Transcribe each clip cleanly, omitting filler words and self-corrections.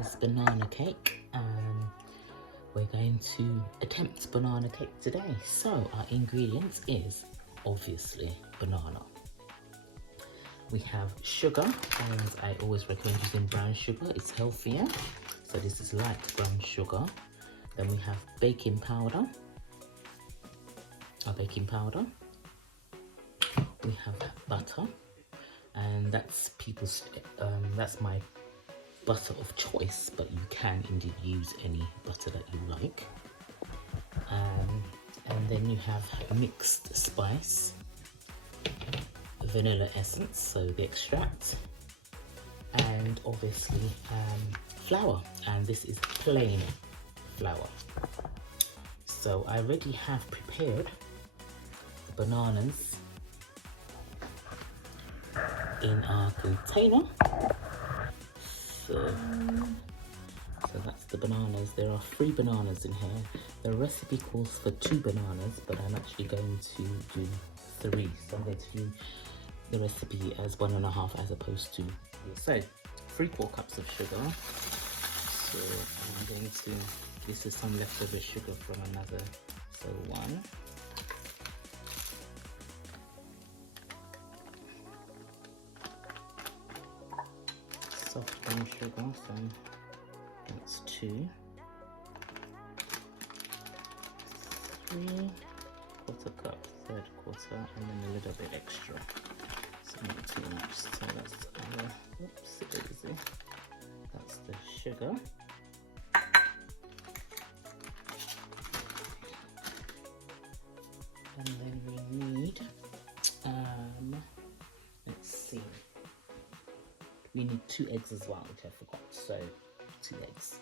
is banana cake. We're going to attempt banana cake today. So our ingredients is obviously banana. We have sugar, and I always recommend using brown sugar, it's healthier. So this is light brown sugar. Then we have baking powder, our baking powder. We have butter, and that's that's my butter of choice, but you can indeed use any butter that you like. And then you have mixed spice, vanilla essence, so the extract, and obviously flour, and this is plain flour. So I already have prepared the bananas in our container. So that's the bananas. There are 3 bananas in here. The recipe calls for 2 bananas, but I'm actually going to do 3. So I'm going to do the recipe as 1.5 as opposed to. So 3/4 cups of sugar. So I'm going to, this is some leftover sugar from another, so 1. Soft brown sugar, so that's 2. 3/4 cup, 3/4, and then a little bit extra. So not too much. So that's oopsie, that's the sugar. And then we need let's see. We need 2 eggs as well, which I forgot. So 2 eggs.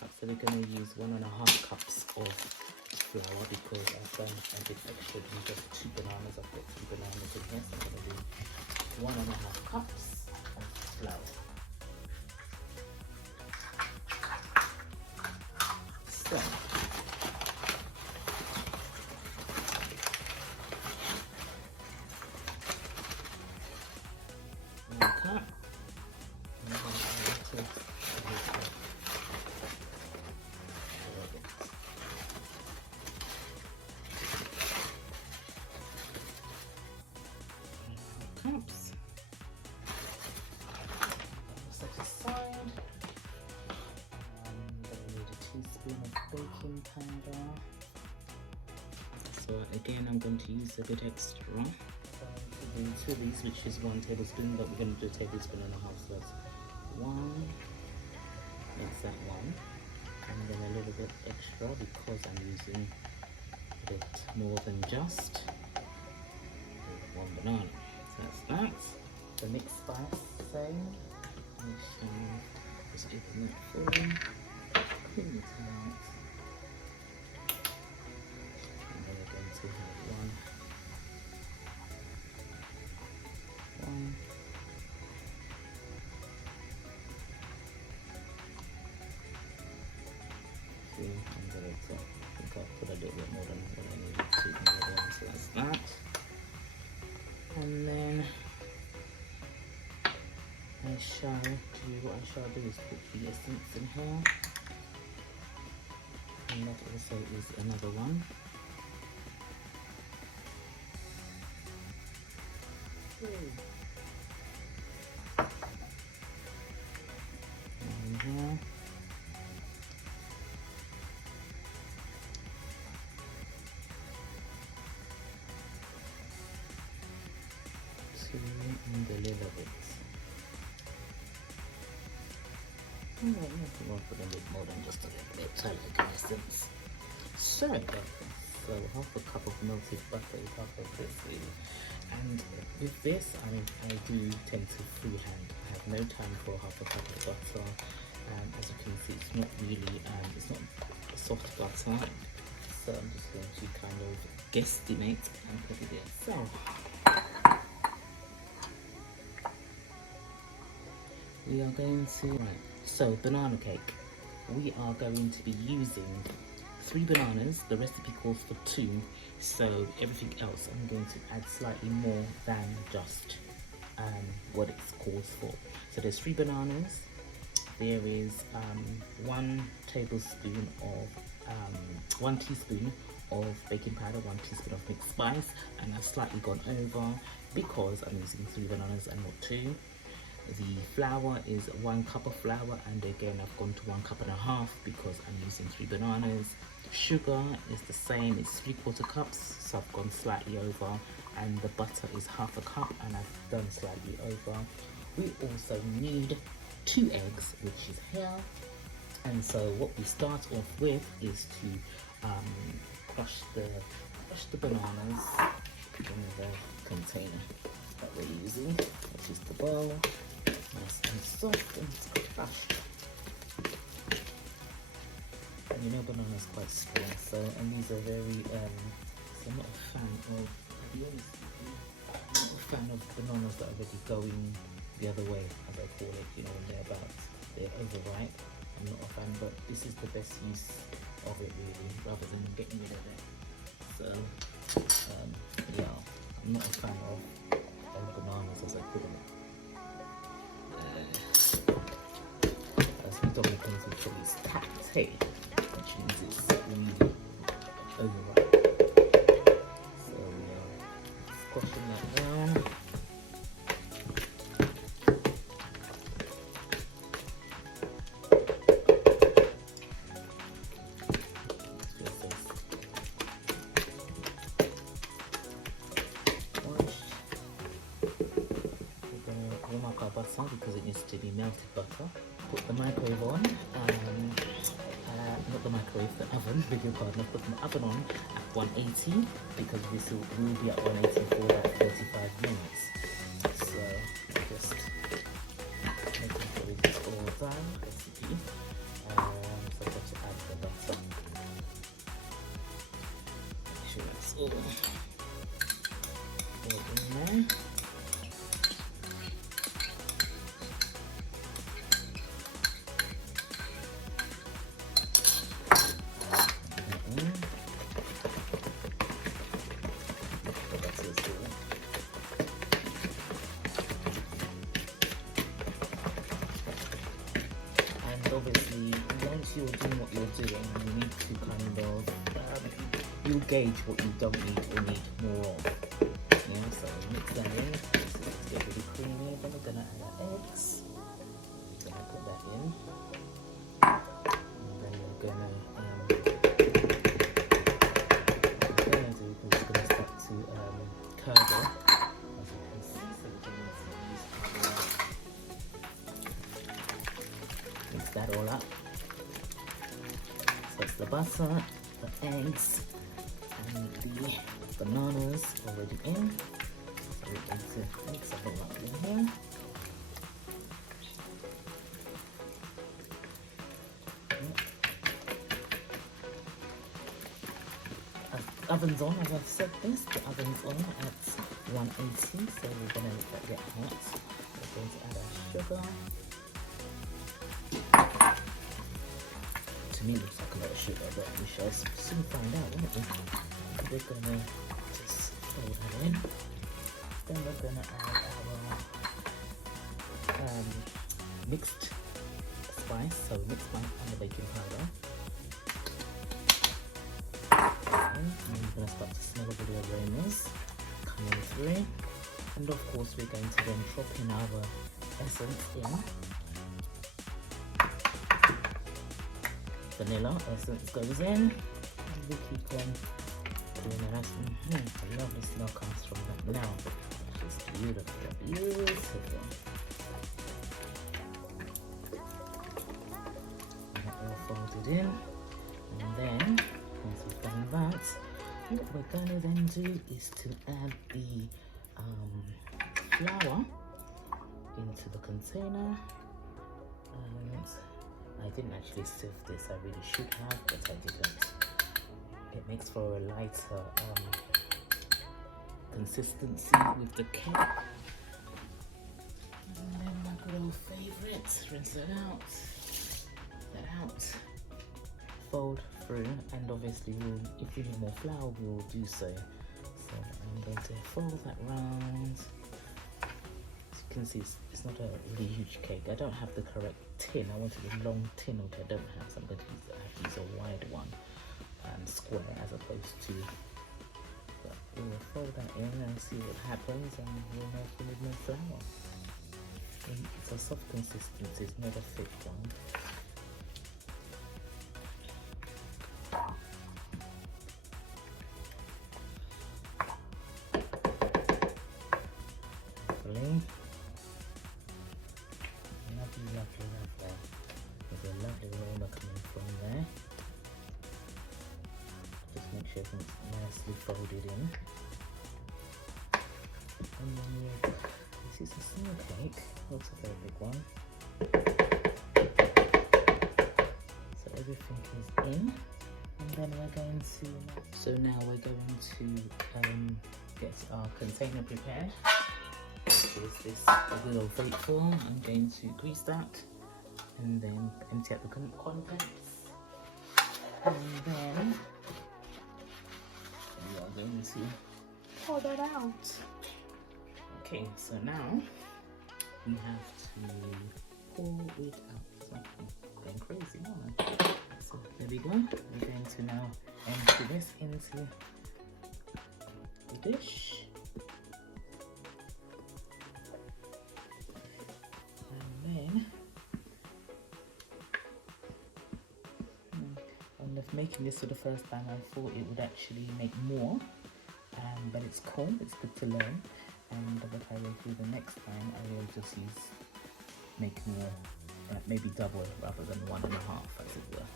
So we're going to use 1.5 cups of flour because I've done a bit extra than just 2 bananas. I've got 2 bananas in here, so I'm going to do 1.5 cups of flour. So cups. Set aside. I'm going to need a teaspoon of baking powder. So again, I'm going to use a bit extra. So I'm going to do 2 of these, which is 1 tablespoon, but we're going to do a tablespoon and a half. So that's 1. That's that 1. And then a little bit extra because I'm using a bit more than just 1 banana. So that's that. The mixed spice, same. I shall just open it fully, clean it out. And then we're going to have 1. See, I'm going to, I think I'll put a little bit more than what I needed to in the other one, so that's that. And then what I shall do is put the essence in here, and that also is another 1. And here. 2 and a little bit. Alright, I want to put a bit more than just a little bit, so I like an essence. So half a cup of melted butter is half of this really. And with this, I do tend to freehand. I have no time for half a cup of butter. As you can see, it's not really, it's not soft butter. So I'm just going to kind of guesstimate and put it in. So we are going to, so banana cake. We are going to be using 3 bananas. The recipe calls for 2, so everything else I'm going to add slightly more than just what it calls for. So there's 3 bananas, there is 1 tablespoon of 1 teaspoon of baking powder, 1 teaspoon of mixed spice, and I've slightly gone over because I'm using 3 bananas and not 2. The flour is 1 cup of flour, and again I've gone to 1.5 cups because I'm using 3 bananas. Sugar is the same, it's 3/4 cups, so I've gone slightly over, and the butter is 1/2 cup and I've done slightly over. We also need 2 eggs, which is here, and so what we start off with is to crush the bananas in the container that we're using, which is the bowl. Nice and soft and crushed. And you know banana's quite strong, so, and these are very so I'm not a fan of, to be honest with you, I'm not a fan of bananas that are already going the other way, as I call it, you know, when they're overripe. I'm not a fan, but this is the best use of it really, rather than getting rid of it. So yeah, I'm not a fan of bananas, as I put it. As we don't think we call it tate, which means it's really overripe. So yeah, squashing that down. Butter because it needs to be melted butter. Put the microwave on, not the microwave, the oven, beg your pardon. Put the oven on at 180 because this will be at 180 for about 45 minutes. So just making sure it's all done, basically. So I've got to add the butter. Make sure it's all in there. Obviously, once you're doing what you're doing, you need to kind of you'll gauge what you don't need or need more of. Yeah, so mix that in. So it's get really creamy. Then we're gonna add our eggs. We're gonna put that in, and then we're gonna start to curdle. As you can see, so we're gonna use mix that all up. So it's the butter, the eggs, and the bananas already in. So we're going to mix it all up in here. Oven's on, as I've said this, the oven's on at 180, so we're going to let that get hot. We're going to add our sugar. To me, it looks like a lot of sugar, but we shall soon find out, won't we? We're going to just fold that in. Then we're going to add our mixed spice, so mixed spice and the baking powder. And we're going to start to smell all the aromas coming through. And of course, we're going to then drop in our essence in. Vanilla essence goes in, and we keep on doing that. A lovely smell comes from that now. It's beautiful, beautiful. And that all folded in, and then once we've done that, what we're going to then do is to add the flour into the container. And I didn't actually sift this, I really should have, but I didn't. It makes for a lighter consistency with the cake. And then my good old favourite, rinse that out, fold through, and obviously if we need more flour we will do so. So I'm going to fold that round. As you can see, it's not a really huge cake. I don't have the correct tin. I wanted a long tin, which I don't have, so I'm going to use a wide one, square as opposed to. But we'll fold that in and see what happens, and we'll know if we need more flour. It's a soft consistency, it's not a thick one. Lovely. There's a lovely aroma coming from there. Just make sure everything's nicely folded in. And then this is a small cake, not a very big one. So everything is in. And then we're going to, get our container prepared. Is this a little grateful? I'm going to grease that and then empty out the contents, and then we are going to pour that out. Okay, so now we have to pour it out. I'm going crazy, aren't I? So there we go. We're going to now empty this into the dish. Making this for the first time, I thought it would actually make more, but it's cool, it's good to learn, and what I will do the next time, I will just make more, maybe double rather than 1.5, as it were.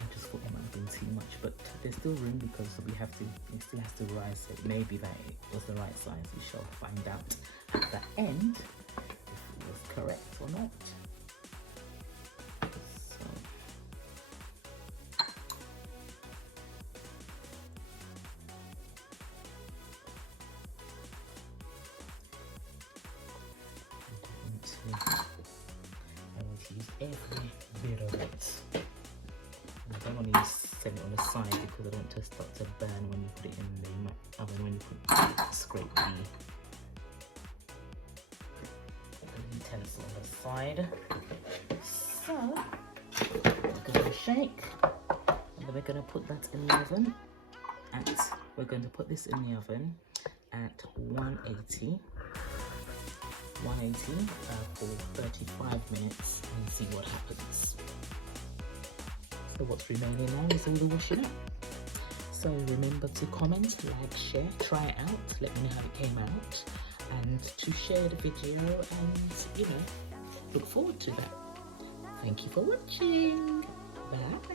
I just thought it might have been too much, but there's still room because it still has to rise, so it may be that it was the right size. We shall find out at the end if it was correct or not. I want to use every bit of it. And I don't want to set it on the side because I don't want to start to burn when you put it in the oven, when you scrape the utensil on the side. So, give it a shake, and then we're going to put that in the oven. We're going to put this in the oven at 180 for 35 minutes and see what happens. So what's remaining now is all the washing up. So remember to comment, like, share, try it out, let me know how it came out, and to share the video, and look forward to that. Thank you for watching. Bye.